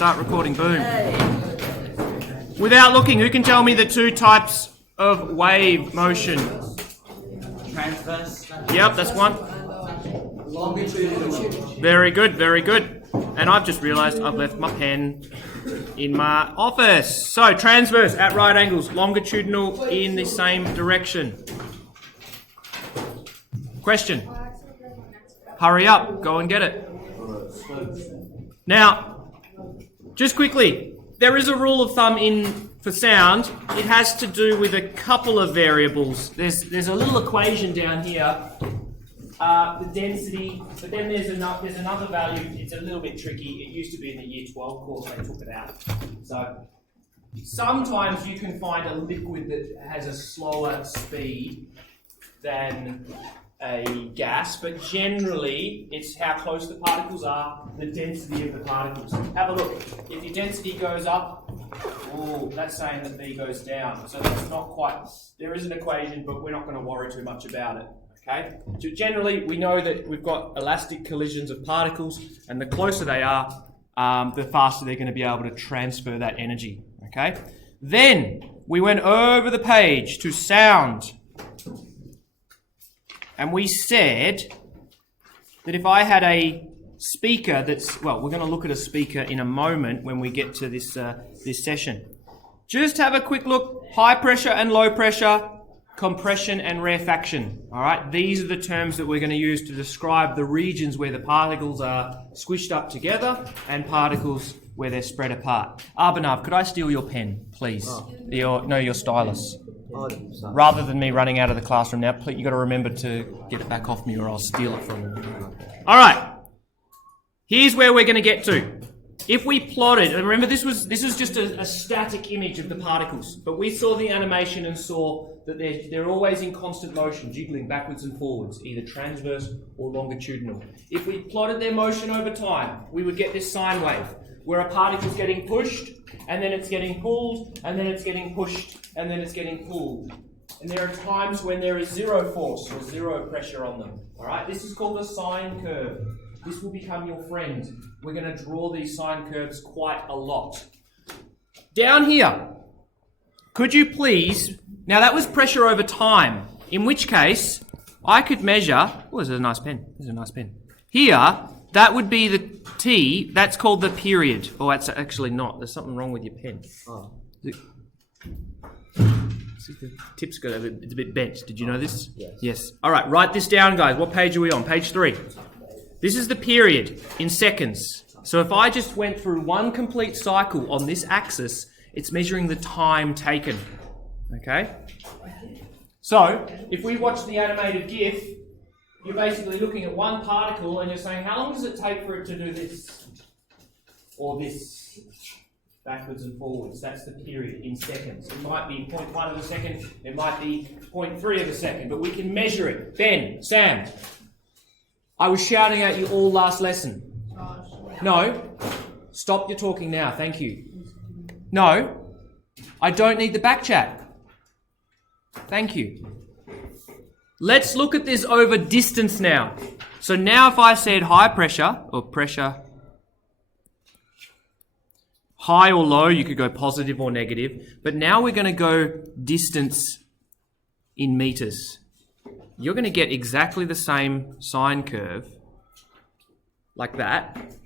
start recording. Boom. Without looking, who can tell me the two types of wave motion? Transverse. Yep, that's one. Longitudinal. Very good, very good. And I've just realised I've left my pen in my office. So, transverse at right angles, longitudinal in the same direction. Question. Hurry up, go and get it. Now, just quickly, there is a rule of thumb for sound. It has to do with a couple of variables. There's a little equation down here, the density, but then there's another value. It's a little bit tricky. It used to be in the year 12 course, they took it out. So sometimes you can find a liquid that has a slower speed than a gas, but generally it's how close the particles are, the density of the particles. Have a look. If your density goes up, that's saying that B goes down. So that's not quite, there is an equation, but we're not going to worry too much about it. Okay? So generally, we know that we've got elastic collisions of particles, and the closer they are, the faster they're going to be able to transfer that energy. Okay? Then we went over the page to sound. And we said that if I had a speaker that's, well, we're going to look at a speaker in a moment when we get to this session. Just have a quick look. High pressure and low pressure, compression and rarefaction. All right, these are the terms that we're going to use to describe the regions where the particles are squished up together and particles where they're spread apart. Abhinav, could I steal your pen, please? Your stylus. Rather than me running out of the classroom now, please, you've got to remember to get it back off me or I'll steal it from you. All right. Here's where we're going to get to. If we plotted, and remember this was just a static image of the particles, but we saw the animation and saw that they're always in constant motion, jiggling backwards and forwards, either transverse or longitudinal. If we plotted their motion over time, we would get this sine wave, where a particle's getting pushed, and then it's getting pulled, and then it's getting pushed, and then it's getting pulled. And there are times when there is zero force or zero pressure on them. All right, this is called a sine curve. This will become your friend. We're going to draw these sine curves quite a lot. Down here, could you please, now that was pressure over time, in which case I could measure, this is a nice pen, Here, that would be the T, that's called the period. Oh, that's actually not, there's something wrong with your pen. Oh. The tip's got it's a bit bent. Did you know this? Yes. All right, write this down, guys. What page are we on? Page 3. This is the period in seconds. So if I just went through one complete cycle on this axis, it's measuring the time taken. Okay? So, if we watch the animated GIF, you're basically looking at one particle and you're saying, how long does it take for it to do this? Or this? Backwards and forwards. That's the period in seconds. It might be 0.1 of a second. It might be 0.3 of a second. But we can measure it. Ben, Sam, I was shouting at you all last lesson. No. Stop your talking now. Thank you. No. I don't need the back chat. Thank you. Let's look at this over distance now. So now if I said high pressure, or pressure, high or low, you could go positive or negative. But now we're going to go distance in meters. You're going to get exactly the same sine curve, like that.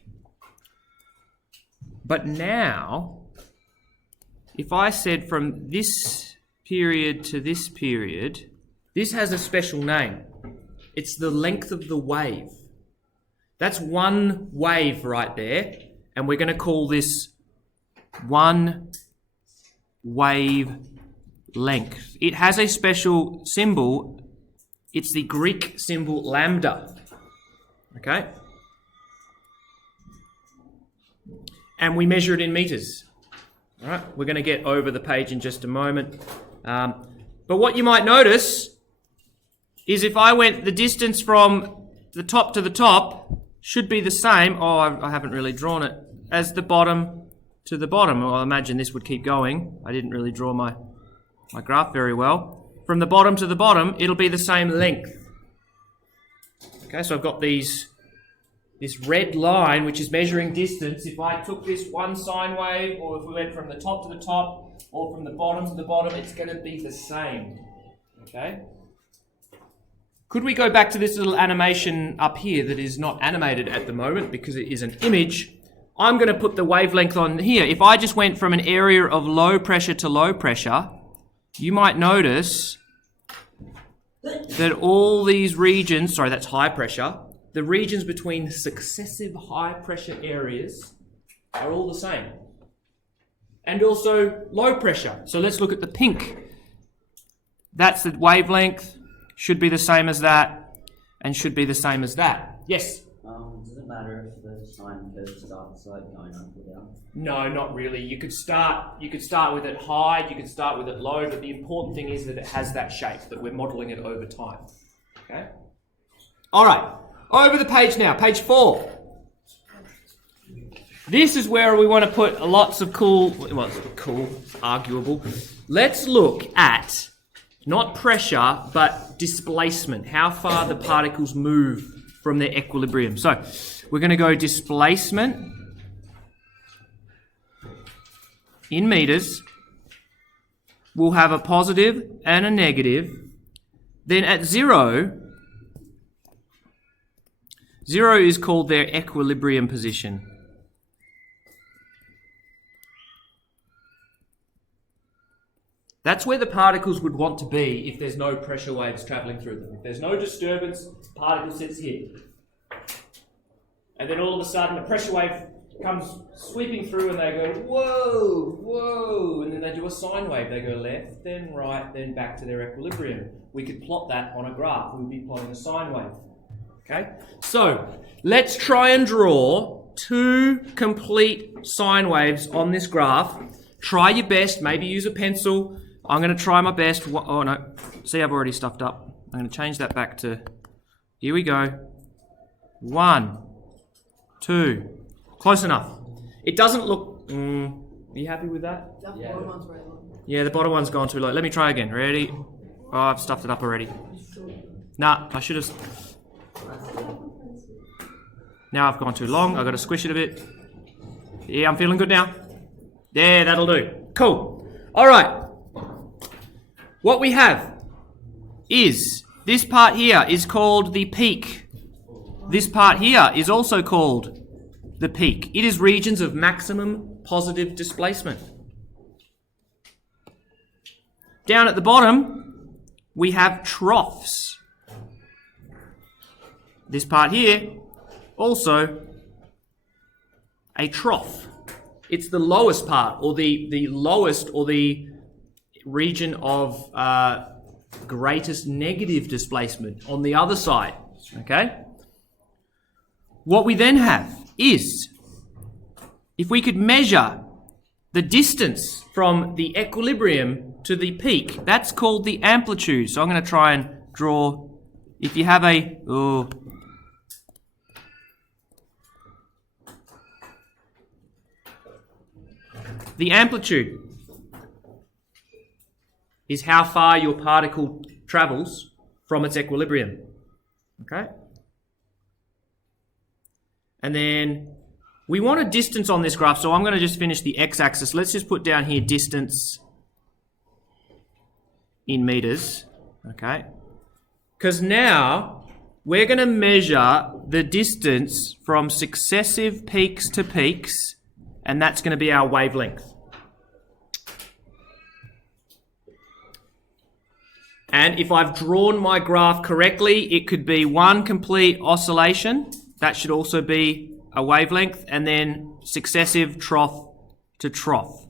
But now, if I said from this period to this period, this has a special name. It's the length of the wave. That's one wave right there. And we're going to call this one wave length. It has a special symbol. It's the Greek symbol lambda. Okay? And we measure it in meters. All right? We're going to get over the page in just a moment. But what you might notice is if I went the distance from the top to the top should be the same. Oh, I haven't really drawn it. As the bottom to the bottom. Well, I imagine this would keep going. I didn't really draw my graph very well. From the bottom to the bottom, it'll be the same length. Okay, so I've got these this red line, which is measuring distance, if I took this one sine wave, or if we went from the top to the top, or from the bottom to the bottom, it's going to be the same. Okay? Could we go back to this little animation up here that is not animated at the moment because it is an image? I'm going to put the wavelength on here. If I just went from an area of low pressure to low pressure, you might notice that all these regions, sorry, that's high pressure, the regions between successive high pressure areas are all the same. And also low pressure. So let's look at the pink. That's the wavelength, should be the same as that, and should be the same as that. Yes? Does it matter if the sine curve starts like going up or down? No, not really. You could start with it high, you could start with it low, but the important thing is that it has that shape, that we're modelling it over time. Okay? All right, over the page now, page 4. This is where we want to put lots of arguable. Let's look at not pressure, but displacement, how far the particles move from their equilibrium. So we're going to go displacement in meters. We'll have a positive and a negative. Then at 0 is called their equilibrium position. That's where the particles would want to be if there's no pressure waves travelling through them. If there's no disturbance, the particle sits here. And then all of a sudden a pressure wave comes sweeping through and they go, whoa, whoa, and then they do a sine wave. They go left, then right, then back to their equilibrium. We could plot that on a graph. We would be plotting a sine wave. Okay? So, let's try and draw 2 complete sine waves on this graph. Try your best, maybe use a pencil. I'm going to try my best. Oh no, see, I've already stuffed up. I'm going to change that back to, here we go. 1, 2, close enough. It doesn't look, are you happy with that? That bottom one's very low. Yeah, the bottom one's gone too low. Let me try again. Ready? Oh, I've stuffed it up already. Nah, I should have. Now I've gone too long. I've got to squish it a bit. Yeah, I'm feeling good now. Yeah, that'll do. Cool. All right. What we have is this part here is called the peak. This part here is also called the peak. It is regions of maximum positive displacement. Down at the bottom, we have troughs. This part here, also a trough. It's the lowest part, or the lowest, or the region of greatest negative displacement on the other side. Okay? What we then have is, if we could measure the distance from the equilibrium to the peak, that's called the amplitude. So I'm going to try and draw, if you have the amplitude is how far your particle travels from its equilibrium. Okay? And then we want a distance on this graph, so I'm going to just finish the x-axis. Let's just put down here distance in meters. Okay? Because now we're going to measure the distance from successive peaks to peaks, and that's going to be our wavelength. And if I've drawn my graph correctly, it could be one complete oscillation. That should also be a wavelength, and then successive trough to trough.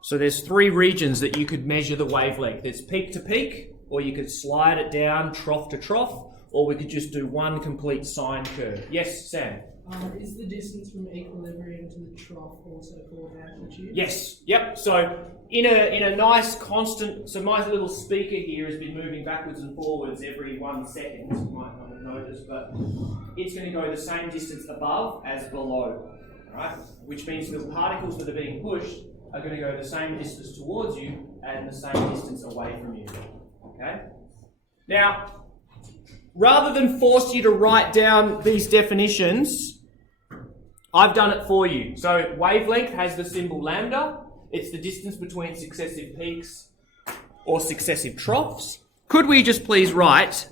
So there's 3 regions that you could measure the wavelength. There's peak to peak, or you could slide it down trough to trough, or we could just do one complete sine curve. Yes, Sam? Is the distance from equilibrium to the trough also called amplitude? Yes. Yep. So in a nice constant. So my little speaker here has been moving backwards and forwards every 1 second. You might not have noticed, but it's going to go the same distance above as below. All right. Which means the particles that are being pushed are going to go the same distance towards you and the same distance away from you. Okay. Now, rather than force you to write down these definitions, I've done it for you. So wavelength has the symbol lambda. It's the distance between successive peaks or successive troughs. Could we just please write,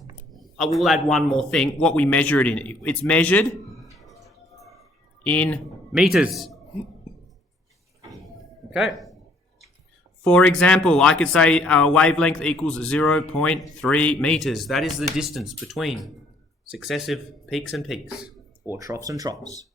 I will add one more thing, what we measure it in. It's measured in meters. Okay. For example, I could say our wavelength equals 0.3 meters. That is the distance between successive peaks and peaks, or troughs and troughs.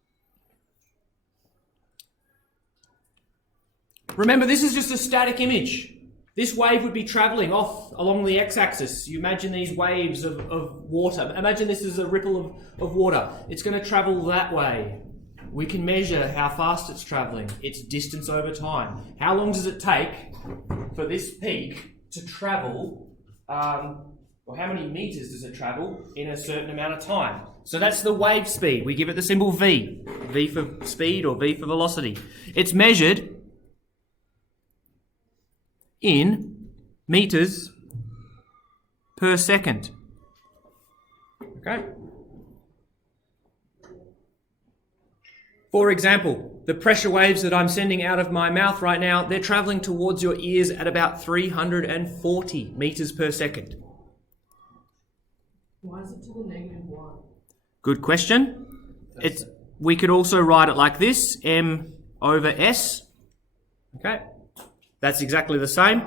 Remember, this is just a static image. This wave would be travelling off along the x-axis. You imagine these waves of water. Imagine this is a ripple of water. It's going to travel that way. We can measure how fast it's travelling, its distance over time. How long does it take for this peak to travel, or how many meters does it travel in a certain amount of time? So that's the wave speed. We give it the symbol V. V for speed or V for velocity. It's measured in meters per second. Okay. For example, the pressure waves that I'm sending out of my mouth right now, they're traveling towards your ears at about 340 meters per second. Why is it to the -1? Good question. We could also write it like this, m over s. Okay. That's exactly the same.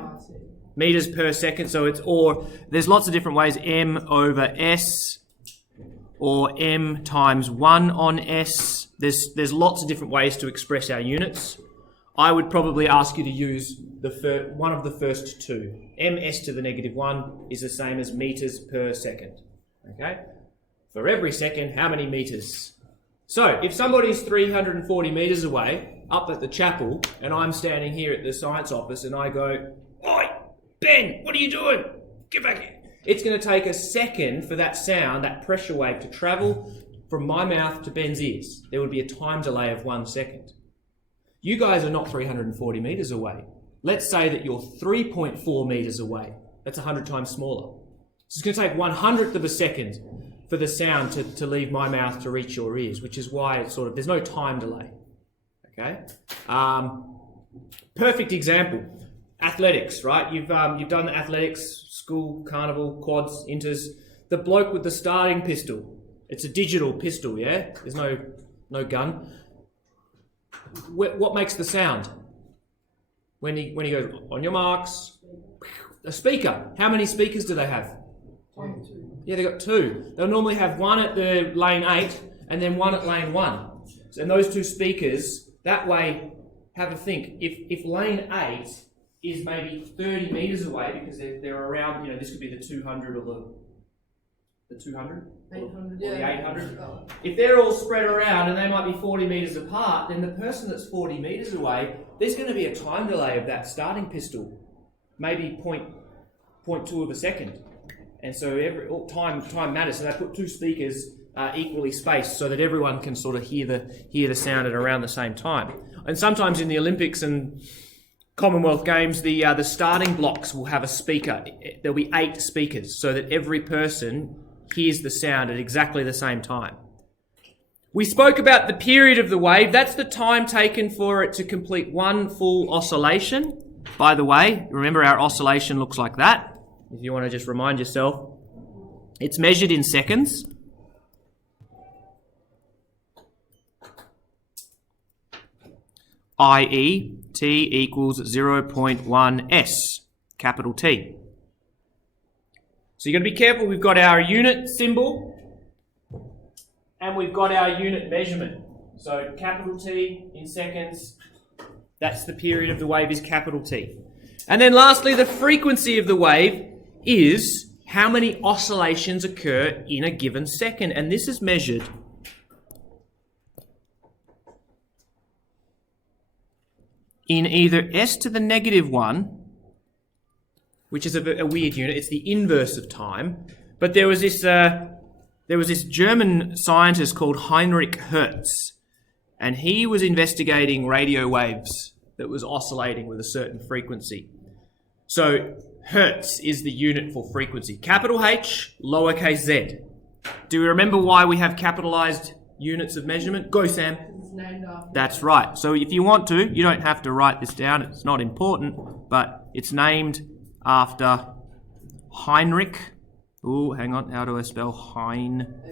Meters per second, so it's, or there's lots of different ways, m over s, or m times 1 on s. There's lots of different ways to express our units. I would probably ask you to use one of the first two. ms to the -1 is the same as meters per second. Okay? For every second, how many meters? So, if somebody's 340 meters away, up at the chapel, and I'm standing here at the science office, and I go, "Oi, Ben, what are you doing? Get back here." It's going to take a second for that sound, that pressure wave, to travel from my mouth to Ben's ears. There would be a time delay of 1 second. You guys are not 340 meters away. Let's say that you're 3.4 meters away. That's 100 times smaller. So it's going to take 1/100th of a second for the sound to leave my mouth to reach your ears, which is why it's sort of, there's no time delay. Okay? Perfect example. Athletics, right? You've done the athletics, school, carnival, quads, inters. The bloke with the starting pistol. It's a digital pistol, yeah? There's no gun. What makes the sound? When he goes, "On your marks." A speaker. How many speakers do they have? 2. Yeah, they've got 2. They'll normally have one at the lane 8 and then one at lane 1. So, and those 2 speakers, that way, have a think. If lane 8 is maybe 30 meters away, because they're around, this could be the 200 or the 200? 800. Or the 800. If they're all spread around and they might be 40 metres apart, then the person that's 40 metres away, there's going to be a time delay of that starting pistol, maybe 0.2 of a second. And so time matters. So they put 2 speakers equally spaced so that everyone can sort of hear the sound at around the same time. And sometimes in the Olympics and Commonwealth Games, the starting blocks will have a speaker. There'll be 8 speakers so that every person hears the sound at exactly the same time. We spoke about the period of the wave. That's the time taken for it to complete one full oscillation. By the way, remember our oscillation looks like that. If you want to just remind yourself, it's measured in seconds. i.e. t equals 0.1 s, capital T. So you've got to be careful. We've got our unit symbol and we've got our unit measurement. So capital T in seconds, that's the period of the wave, is capital T. And then lastly, the frequency of the wave is how many oscillations occur in a given second. And this is measured in either s to the -1, which is a weird unit. It's the inverse of time. But there was this German scientist called Heinrich Hertz, and he was investigating radio waves that was oscillating with a certain frequency. So Hertz is the unit for frequency. Capital H, lowercase z. Do we remember why we have capitalized units of measurement? Go, Sam. It's named after. That's right. So if you want to, you don't have to write this down. It's not important, but it's named after Heinrich. Oh, hang on. How do I spell H-I-N.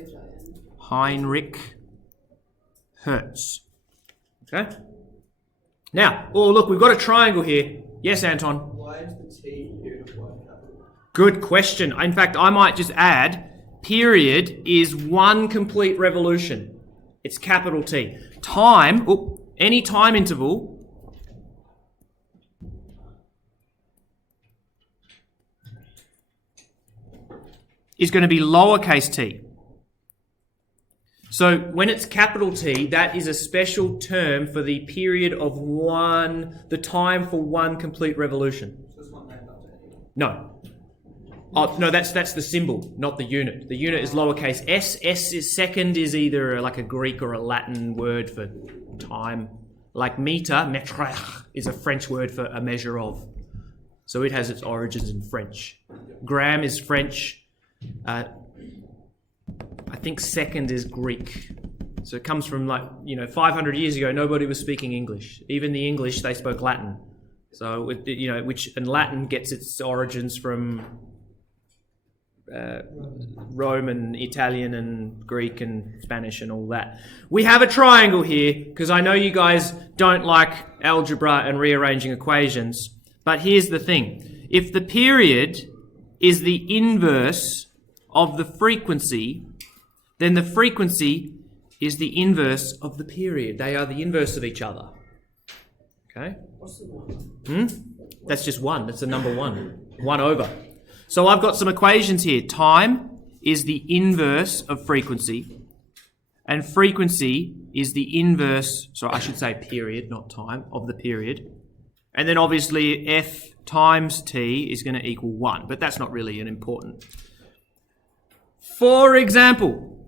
Heinrich Hertz. Okay. Now, oh look, we've got a triangle here. Yes, Anton. Why is the T period of one capital? Good question. In fact, I might just add, period is one complete revolution. It's capital T. Time, any time interval is going to be lowercase t. So when it's capital T, that is a special term for the period of the time for one complete revolution. So it's not named after anyone. No. Oh, no, that's the symbol, not the unit. The unit is lowercase s. S is second is either like a Greek or a Latin word for time. Like meter, mètre, is a French word for a measure of. So it has its origins in French. Gram is French. I think second is Greek. So it comes from 500 years ago, nobody was speaking English. Even the English, they spoke Latin. So, and Latin gets its origins from Roman, Italian and Greek and Spanish and all that. We have a triangle here because I know you guys don't like algebra and rearranging equations, but here's the thing. If the period is the inverse of the frequency, then the frequency is the inverse of the period. They are the inverse of each other. Okay? What's the one? That's just one. That's the number one. 1 over. So I've got some equations here. Time is the inverse of frequency, and frequency is the inverse, so I should say period, not time, of the period. And then obviously F times T is going to equal 1, but that's not really an important. For example,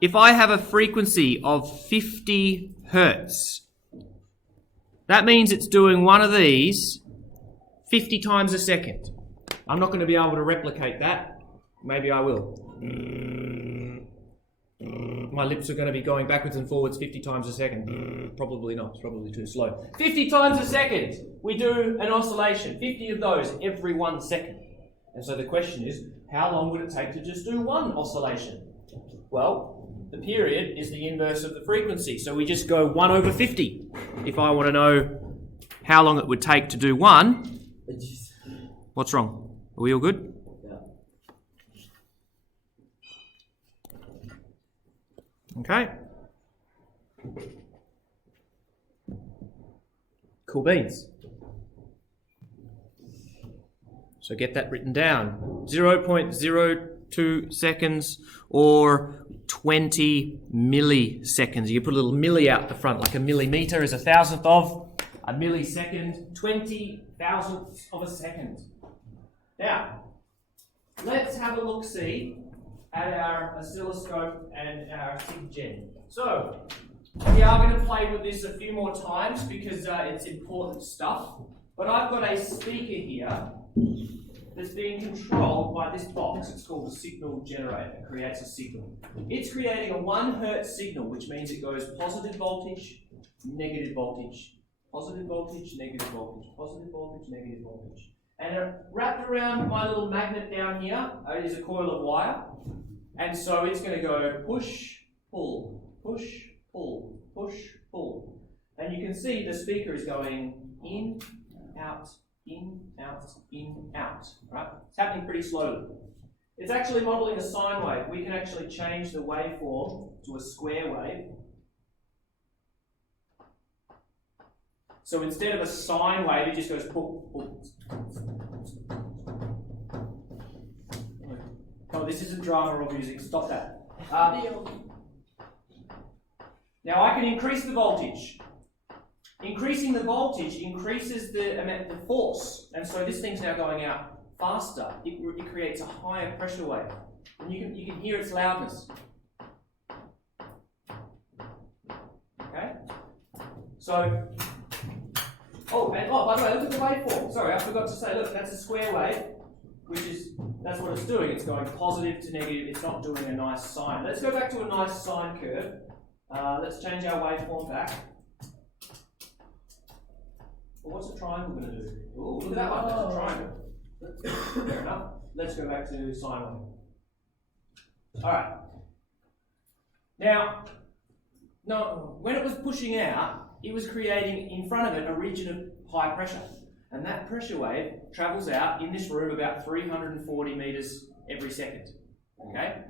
if I have a frequency of 50 hertz, that means it's doing one of these 50 times a second. I'm not going to be able to replicate that. Maybe I will. My lips are going to be going backwards and forwards 50 times a second. Probably not. It's probably too slow. 50 times a second. We do an oscillation. 50 of those every 1 second. And so the question is, how long would it take to just do one oscillation? Well, the period is the inverse of the frequency. So we just go 1 over 50. If I want to know how long it would take to do one. What's wrong? Are we all good? Yeah. Okay. Cool beans. So get that written down. 0.02 seconds or 20 milliseconds. You put a little milli out the front, like a millimeter is 1,000th of a millisecond, 20,000ths of a second. Now, let's have a look-see at our oscilloscope and our SIGGEN. So, we are going to play with this a few more times because it's important stuff. But I've got a speaker here that's being controlled by this box. It's called a signal generator. It creates a signal. It's creating a 1 hertz signal, which means it goes positive voltage, negative voltage, positive voltage, negative voltage, positive voltage, negative voltage. And wrapped around my little magnet down here is a coil of wire. And so it's going to go push, pull, push, pull, push, pull. And you can see the speaker is going in, out, in, out, in, out. Right? It's happening pretty slowly. It's actually modeling a sine wave. We can actually change the waveform to a square wave. So instead of a sine wave, it just goes pull, pull. Oh, this isn't drama or music. Stop that. Now I can increase the voltage. Increasing the voltage increases the force, and so this thing's now going out faster. It creates a higher pressure wave, and you can hear its loudness. Okay. So. Oh, by the way, look at the waveform. Sorry, I forgot to say, look, that's a square wave. that's what it's doing. It's going positive to negative. It's not doing a nice sine. Let's go back to a nice sine curve. Let's change our waveform back. Well, what's a triangle going to do? Oh, look at that one. That's a triangle. Fair enough. Let's go back to sine wave. All right. Now, when it was pushing out, it was creating in front of it a region of high pressure. And that pressure wave travels out in this room about 340 metres every second. Okay?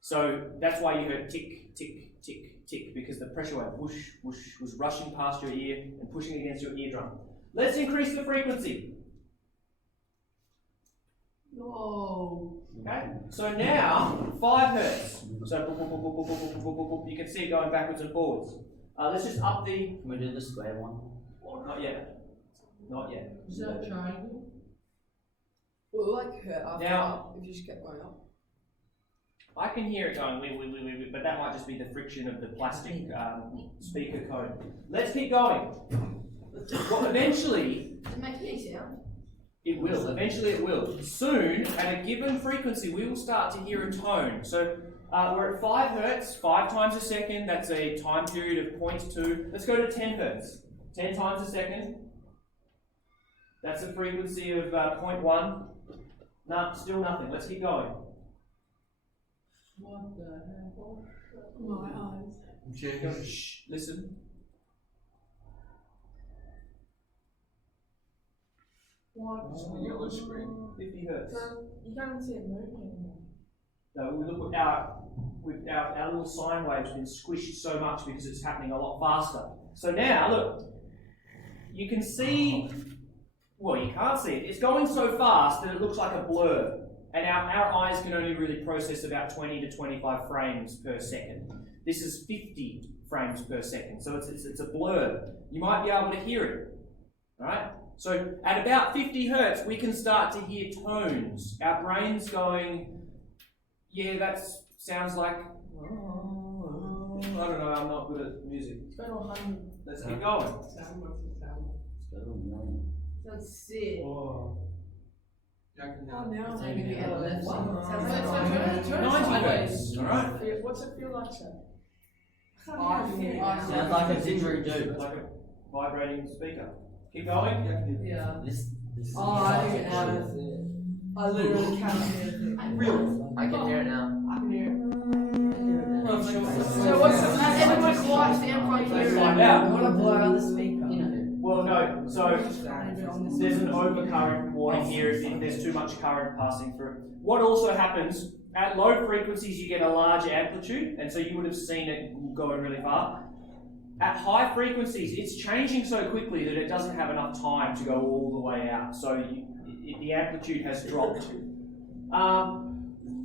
So that's why you heard tick, tick, tick, tick, because the pressure wave whoosh, whoosh was rushing past your ear and pushing against your eardrum. Let's increase the frequency. No. Okay? So now, 5 hertz. So boop, boop, boop, boop, boop, boop, boop, boop, boop. You can see it going backwards and forwards. Let's just up the... Can we do the square one? Not yet. Not yet. Is that a triangle? Well, like hurt after Now- if you just kept going up. I can hear it going, wee, but that might just be the friction of the plastic speaker cone. Let's keep going. Well, eventually, Does it make any sound? it will. Eventually, it will. Soon, at a given frequency, we will start to hear a tone. So we're at 5 hertz, 5 times a second. That's a time period of 0.2. Let's go to 10 hertz. 10 times a second. That's a frequency of 0.1. No, still nothing. Let's keep going. What the hell? My eyes. Shh, listen. What? It's on the yellow screen. 50 hertz. You can't see it moving anymore. No, we look at our little sine waves been squished so much because it's happening a lot faster. So now, look, you can see, well, you can't see it. It's going so fast that it looks like a blur. And our eyes can only really process about 20 to 25 frames per second. This is 50 frames per second, so it's a blur. You might be able to hear it, all right? So at about 50 hertz, we can start to hear tones. Our brain's going, yeah, that sounds like, I don't know, I'm not good at music. It's going to 100 Let's keep going. sound versus sound. Let's go to a million. That's sick. Oh. Yeah, I can Oh, now. now It's I'm only maybe the at other left. one. Sounds So like turn it 90 sideways. hertz, all right? What's it feel like, sir? I can hear it now. Sounds like a didgeridoo. Like a vibrating speaker. Keep going. Yeah, I can hear. Yeah. This is Oh, I think it out. I literally can't hear it. Really? I can hear it now. I can hear it. So what's the everyone quiet stand front Let's here? find out. I want to blow out the speaker. Well, no, so there's an overcurrent warning here if there's too much current passing through. What also happens, at low frequencies you get a large amplitude, and so you would have seen it going really far. At high frequencies, it's changing so quickly that it doesn't have enough time to go all the way out, so the amplitude has dropped.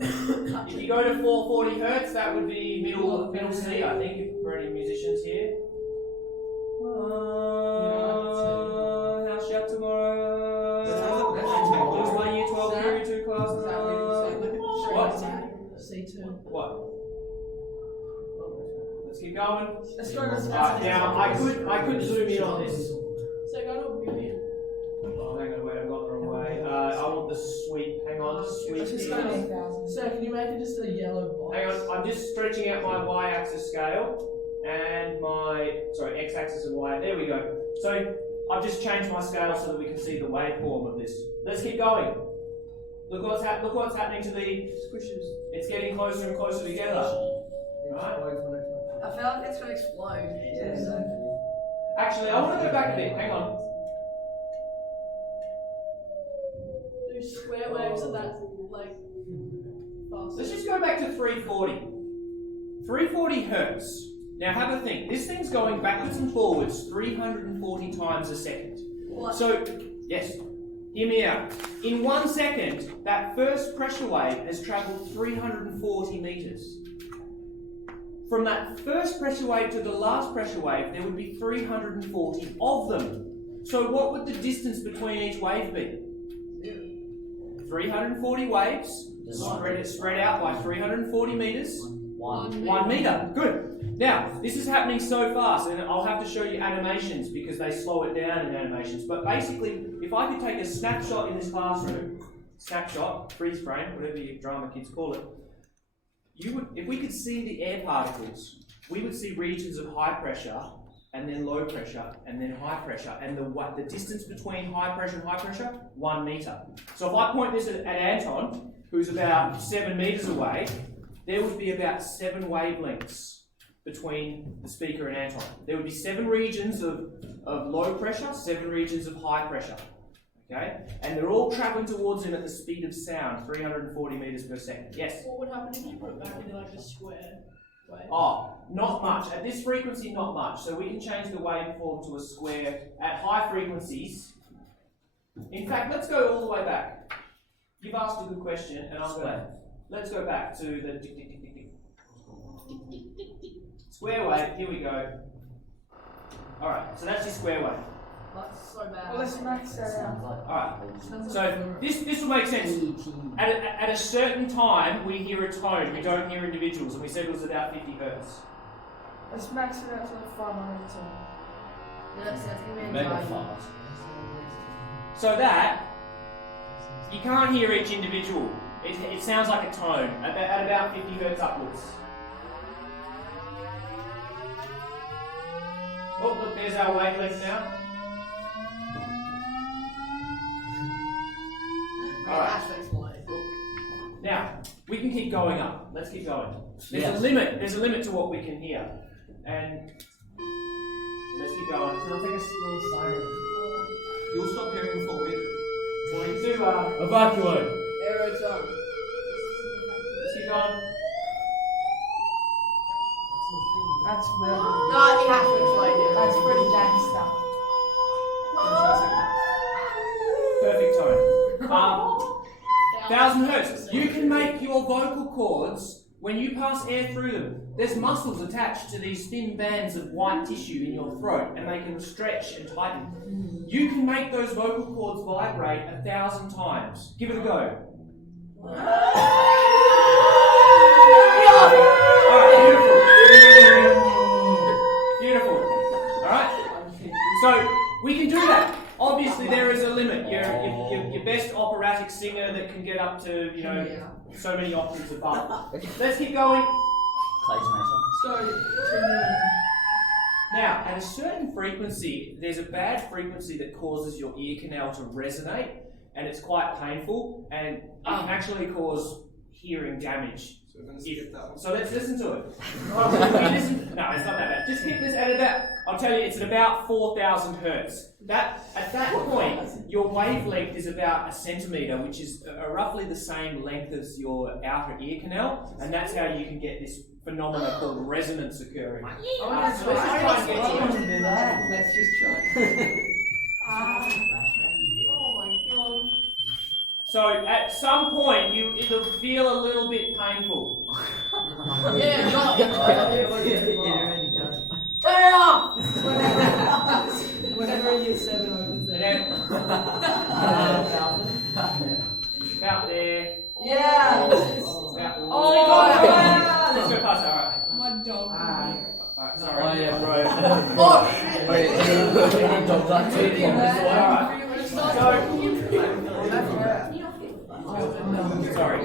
If you go to 440 hertz, that would be middle C, I think, for any musicians here. House shut tomorrow. Lose my year 12 period 2 class. What? C2. What? Let's keep going. Let's go to Right, now I could zoom in on this. So go to a million. Oh, hang on, wait, I've got the wrong way. I want the sweep. Hang on, sweep. Let's just go to 1,000. So can you make it just a yellow box? Hang on, I'm just stretching out my y-axis scale and my x-axis and y. There we go. So I've just changed my scale so that we can see the waveform of this. Let's keep going. Look what's happening to the Squishes. It's getting closer and closer together. Right? I feel like it's gonna explode. Yeah. So. Actually, I want to go back a bit. Hang on. Do square waves of that, like, fast. Let's just go back to 340. 340 hertz. Now have a think. This thing's going backwards and forwards 340 times a second. What? So, yes, hear me out. In 1 second, that first pressure wave has travelled 340 metres. From that first pressure wave to the last pressure wave, there would be 340 of them. So what would the distance between each wave be? 340 waves, spread out by 340 metres. 1 metre. Good. Now, this is happening so fast, and I'll have to show you animations because they slow it down in animations. But basically, if I could take a snapshot in this classroom, snapshot, freeze frame, whatever you drama kids call it, if we could see the air particles, we would see regions of high pressure, and then low pressure, and then high pressure, and the distance between high pressure and high pressure, 1 metre. So if I point this at Anton, who's about 7 metres away, there would be about 7 wavelengths between the speaker and Anton. There would be 7 regions of low pressure, 7 regions of high pressure. Okay? And they're all travelling towards him at the speed of sound, 340 metres per second. Yes? What would happen if you put it back into like a square wave? Oh, not much. At this frequency, not much. So we can change the waveform to a square at high frequencies. In fact, let's go all the way back. You've asked a good question, and I'm going to... Let's go back to the tick, tick, tick, tick, tick. Square wave, here we go. Alright, so that's your square wave. That's so bad. Well, let's max that out. Alright, so this will make sense. At a certain time, we hear a tone, we don't hear individuals, and we said it was about 50 hertz. Let's max it out to like 500 or something. That's gonna be Mega anxiety. fast. So that, you can't hear each individual. It sounds like a tone, at about 50 hertz upwards. Oh, look, there's our wavelength now. Alright. Now, we can keep going up. Let's keep going. There's a limit to what we can hear. And let's keep going. Sounds like a small siren. You'll stop hearing before we. We do, Evacuate. Aerotone. let's keep going. That's really, No, you have to explain it. that's pretty gangster. Perfect tone. 1000 hertz. You can make your vocal cords, when you pass air through them, there's muscles attached to these thin bands of white tissue in your throat, and they can stretch and tighten. You can make those vocal cords vibrate 1,000 times. Give it a go. Alright, beautiful. Beautiful. Alright? So, we can do that. Obviously, there is a limit. Your best operatic singer that can get up to, so many octaves above. Let's keep going. Clayton Now, at a certain frequency, there's a bad frequency that causes your ear canal to resonate, and it's quite painful, and it can actually cause hearing damage. So we're going to skip that one. So let's listen to it. No, it's not that bad. Just keep this at about, I'll tell you, it's at about 4,000 hertz. At that point, your wavelength is about 1 centimetre, which is roughly the same length as your outer ear canal, and that's how you can get this phenomenon called resonance occurring. So let's just try and get to it. Let's just try. Oh my god. So at some point, it'll feel a little bit painful. Yeah, got it. Turn it off! Whenever year 7 opens And it. then about there. Yeah! About, Oh my god! Let's go past that. All right. My dog. Alright, sorry. Oh yeah, bro. Oh shit! Wait, dog that too. Alright. Sorry.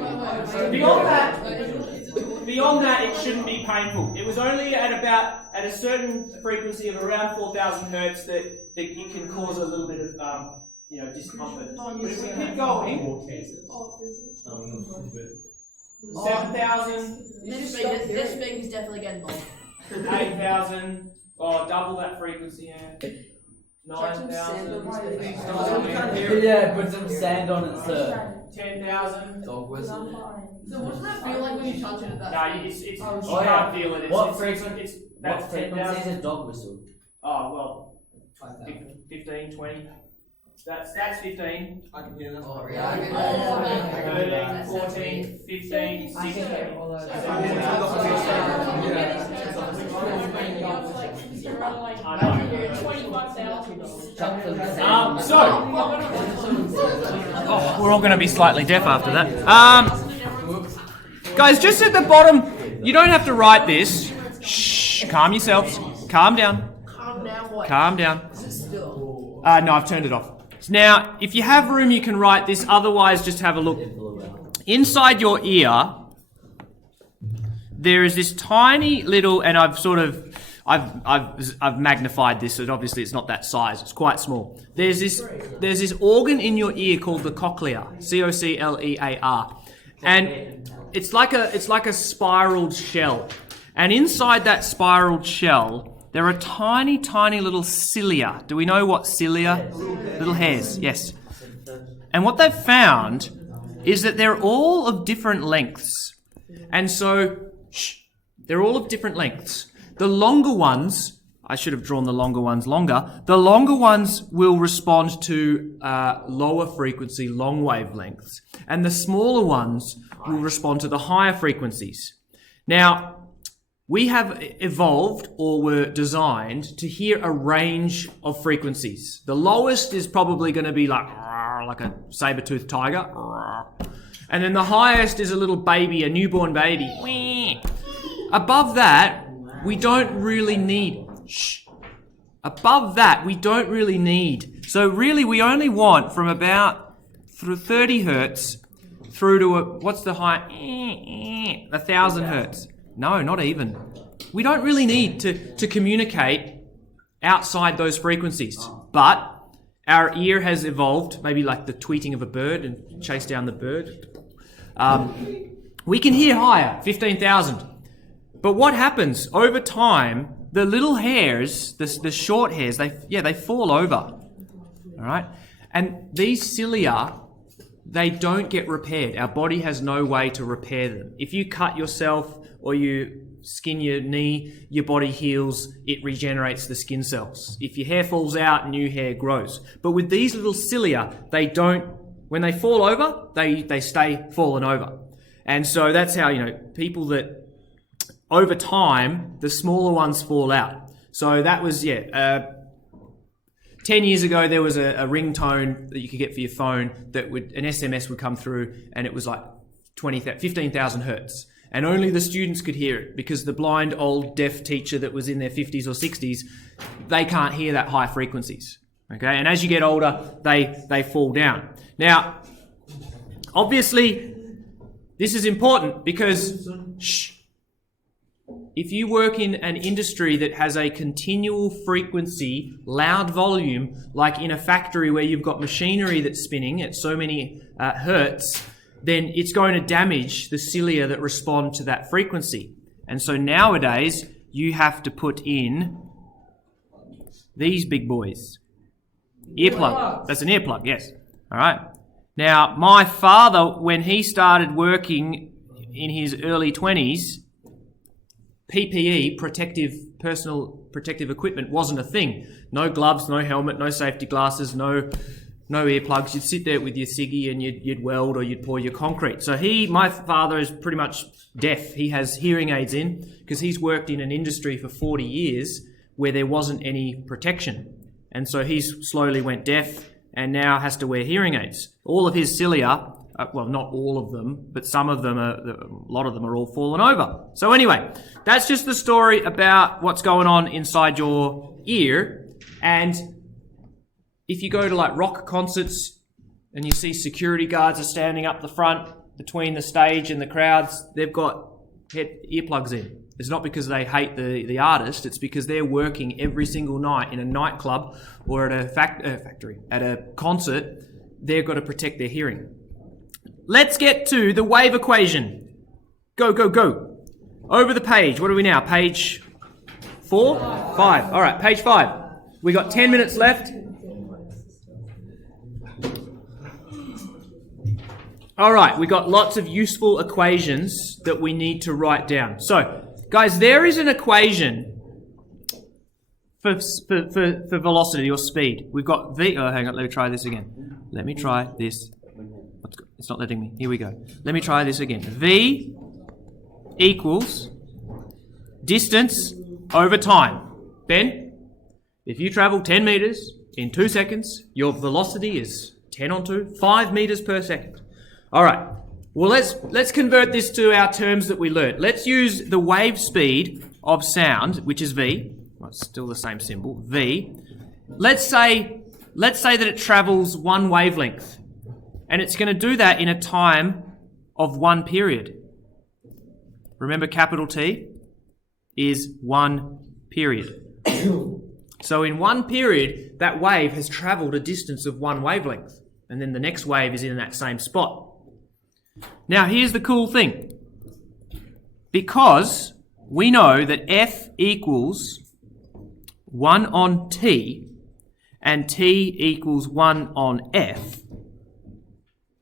Beyond that, it shouldn't be painful. It was only at a certain frequency of around 4,000 hertz that it can cause a little bit of discomfort. But if we keep going, 7,000, This thing is definitely getting more. 8,000, double that frequency, 9,000, Yeah, put some sand on it, sir. 10,000. Dog whistle. So what does that feel like when you touch it at that No, speed? you Oh, yeah. can't feel it. What It's frequency that's is 10,000. a dog whistle? Oh, well, 15, 20. That's 15. I can hear that. Oh, yeah. 13, 14, 15, 16. We're all going to be slightly deaf after that. Guys, just at the bottom, you don't have to write this. Shh, calm yourselves. Calm down. Calm down, what? Calm down. Is it still? No, I've turned it off. Now, if you have room, you can write this. Otherwise, just have a look. Inside your ear, there is this tiny little, and I've magnified this, so obviously it's not that size. It's quite small. There's this organ in your ear called the cochlea, C-O-C-L-E-A-R, and it's like a spiraled shell. And inside that spiraled shell, there are tiny, tiny little cilia. Do we know what cilia? Little hairs, yes. And what they've found is that they're all of different lengths. And so, they're all of different lengths. The longer ones, I should have drawn the longer ones longer, the longer ones will respond to lower frequency long wavelengths, and the smaller ones will respond to the higher frequencies. Now, we have evolved or were designed to hear a range of frequencies. The lowest is probably going to be like a saber-toothed tiger. And then the highest is a little baby, a newborn baby. Above that, we don't really need. Above that, we don't really need. So really, we only want from about 30 hertz through to what's the high? 1,000 hertz. No, not even. We don't really need to communicate outside those frequencies. But our ear has evolved, maybe like the tweeting of a bird and chase down the bird. We can hear higher, 15,000. But what happens over time, the little hairs, the short hairs, they fall over. All right? And these cilia, they don't get repaired. Our body has no way to repair them. If you cut yourself or you skin your knee, your body heals, it regenerates the skin cells. If your hair falls out, new hair grows. But with these little cilia, they don't, when they fall over, they stay fallen over. And so that's how, people that, over time, the smaller ones fall out. So that was, 10 years ago, there was a ringtone that you could get for your phone that an SMS would come through, and it was like 15,000 hertz. And only the students could hear it because the blind old deaf teacher that was in their 50s or 60s, they can't hear that high frequencies. Okay, and as you get older, they fall down. Now, obviously, this is important because if you work in an industry that has a continual frequency, loud volume, like in a factory where you've got machinery that's spinning at so many hertz, then it's going to damage the cilia that respond to that frequency. And so nowadays, you have to put in these big boys. Earplug. That's an earplug, yes. All right. Now, my father, when he started working in his early 20s, PPE, personal protective equipment, wasn't a thing. No gloves, no helmet, no safety glasses, no earplugs. You'd sit there with your ciggy and you'd weld or you'd pour your concrete. So my father is pretty much deaf. He has hearing aids in because he's worked in an industry for 40 years where there wasn't any protection. And so he's slowly went deaf and now has to wear hearing aids. All of his cilia, well, not all of them, but some of them, a lot of them are all fallen over. So anyway, that's just the story about what's going on inside your ear. And if you go to like rock concerts and you see security guards are standing up the front between the stage and the crowds, they've got earplugs in. It's not because they hate the artist, it's because they're working every single night in a nightclub or at a factory, at a concert. They've got to protect their hearing. Let's get to the wave equation. Go, go, go. Over the page. What are we now? Page 4? 5. All right, page 5. We got 10 minutes left. All right, we got lots of useful equations that we need to write down. So, guys, there is an equation for velocity or speed. We've got V. Oh, hang on. Let me try this again. Let me try this. It's not letting me. Here we go. Let me try this again. V equals distance over time. Ben, if you travel 10 meters in 2 seconds, your velocity is 10 on 2, 5 meters per second. All right. Well, let's convert this to our terms that we learned. Let's use the wave speed of sound, which is V. Well, it's still the same symbol, V. Let's say let's say that it travels one wavelength, and it's going to do that in a time of one period. Remember, capital T is one period. So in one period, that wave has travelled a distance of one wavelength, and then the next wave is in that same spot. Now, here's the cool thing. Because we know that F equals 1 on T and T equals 1 on F,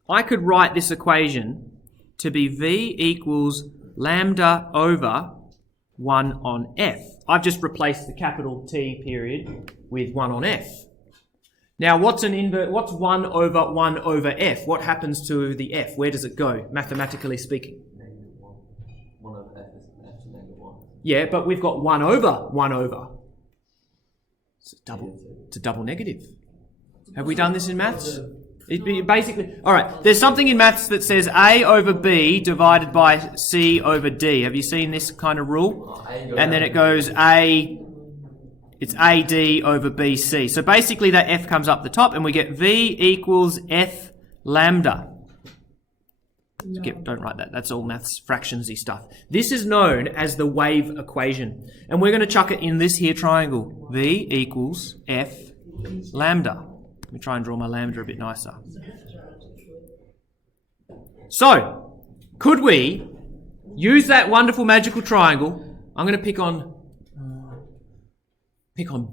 I could write this equation to be V equals lambda over 1 on F. I've just replaced the capital T period with 1 on F. Now, what's 1 over 1 over F? What happens to the F? Where does it go, mathematically speaking? -1. 1 over F is F to -1. Yeah, but we've got 1 over 1 over. It's a double negative. Have we done this in maths? It'd be basically, all right, there's something in maths that says A over B divided by C over D. Have you seen this kind of rule? And then it goes it's AD over BC. So basically that F comes up the top and we get V equals F lambda. Don't write that. That's all maths fractionsy stuff. This is known as the wave equation. And we're going to chuck it in this here triangle. V equals F lambda. Let me try and draw my lambda a bit nicer. So, could we use that wonderful magical triangle? I'm going to pick on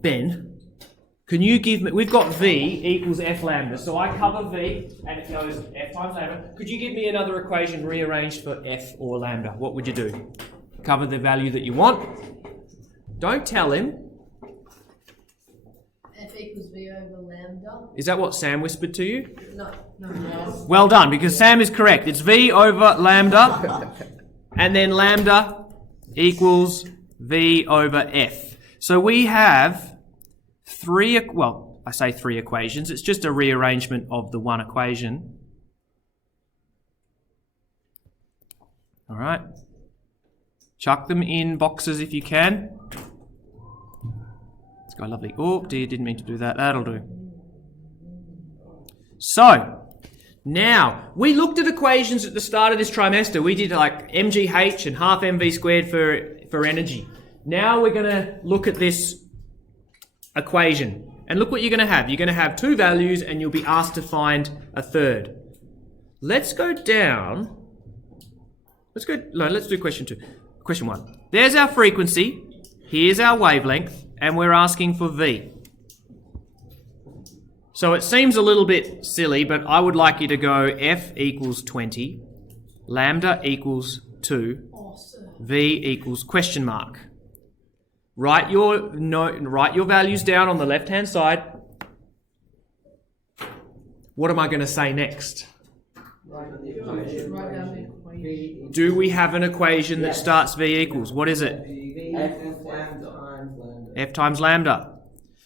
Ben. Can you give me, we've got V equals F lambda, so I cover V and it goes F times lambda. Could you give me another equation rearranged for F or lambda? What would you do? Cover the value that you want. Don't tell him. F equals V over lambda. Is that what Sam whispered to you? No. Well done, because Sam is correct. It's V over lambda, and then lambda equals V over F. So we have three equations. It's just a rearrangement of the one equation. All right. Chuck them in boxes if you can. Let's go, lovely. Oh, dear, didn't mean to do that. That'll do. So, now, we looked at equations at the start of this trimester. We did like mgh and half mv squared for energy. Now we're going to look at this equation. And look what you're going to have. You're going to have two values and you'll be asked to find a third. Let's go down. Let's do question 2. Question 1. There's our frequency. Here's our wavelength. And we're asking for V. So it seems a little bit silly, but I would like you to go F equals 20, lambda equals 2, V equals question mark. Write your values down on the left-hand side. What am I going to say next? Write down the equation. Do we have an equation that starts V equals? What is it? F times lambda.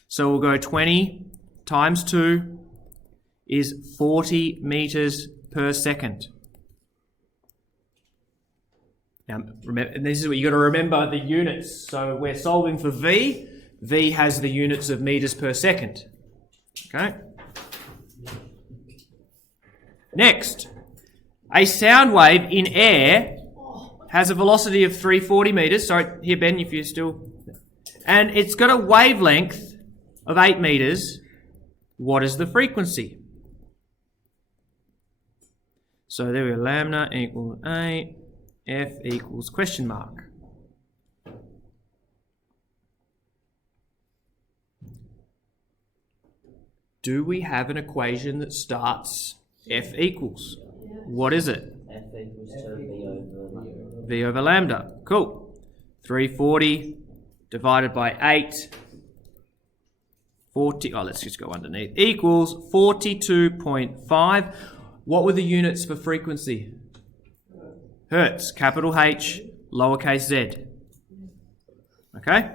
So we'll go 20 times 2 is 40 meters per second. Now, remember, and this is what you got to remember the units. So we're solving for V. V has the units of meters per second. Okay. Next, a sound wave in air has a velocity of 340 meters. Sorry, here, Ben, if you're still. And it's got a wavelength of 8 meters. What is the frequency? So there we go. Lambda equals 8. F equals question mark. Do we have an equation that starts F equals? What is it? F equals to V over V over lambda. Cool. 340 divided by 8. 40. Oh, let's just go underneath. Equals 42.5. What were the units for frequency? Hertz, capital H, lowercase z. Okay?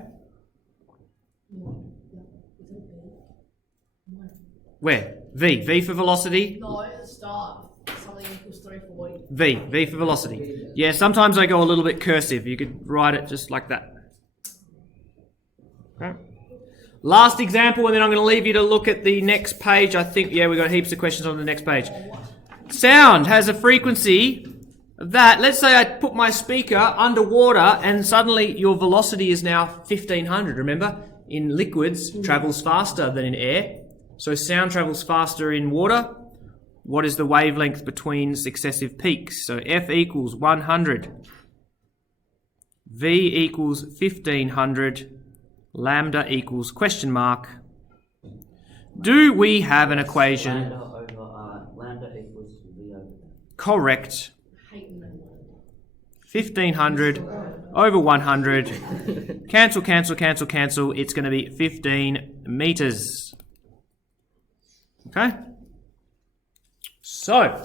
Where? V. V for velocity? No, at the start. Something equals 340. V. V for velocity. Yeah, sometimes I go a little bit cursive. You could write it just like that. Okay? Last example, and then I'm going to leave you to look at the next page. I think, yeah, we've got heaps of questions on the next page. Sound has a frequency that, let's say I put my speaker underwater and suddenly your velocity is now 1500. Remember, in liquids, travels faster than in air. So sound travels faster in water. What is the wavelength between successive peaks? So F equals 100. V equals 1500. Lambda equals question mark. Do we have an equation? Lambda equals V over. Correct. Hating that word. 1500 over 100. Cancel, cancel, cancel, cancel. It's going to be 15 meters. Okay? So,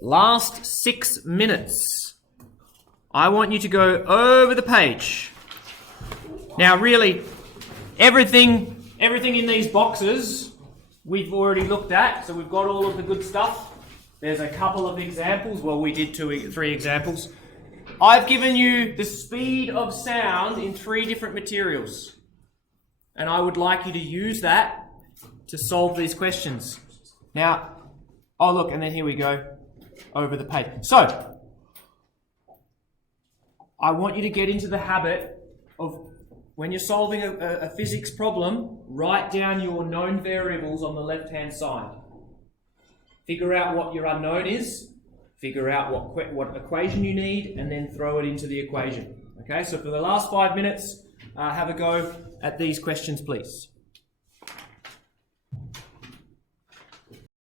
last 6 minutes. I want you to go over the page. Now, really, everything in these boxes we've already looked at, so we've got all of the good stuff. There's a couple of examples. Well, we did 3 examples. I've given you the speed of sound in 3 different materials. And I would like you to use that to solve these questions. Now, oh look, and then here we go over the page. So, I want you to get into the habit of, when you're solving a physics problem, write down your known variables on the left-hand side. Figure out what your unknown is, figure out what equation you need, and then throw it into the equation. Okay, so for the last 5 minutes, have a go at these questions, please.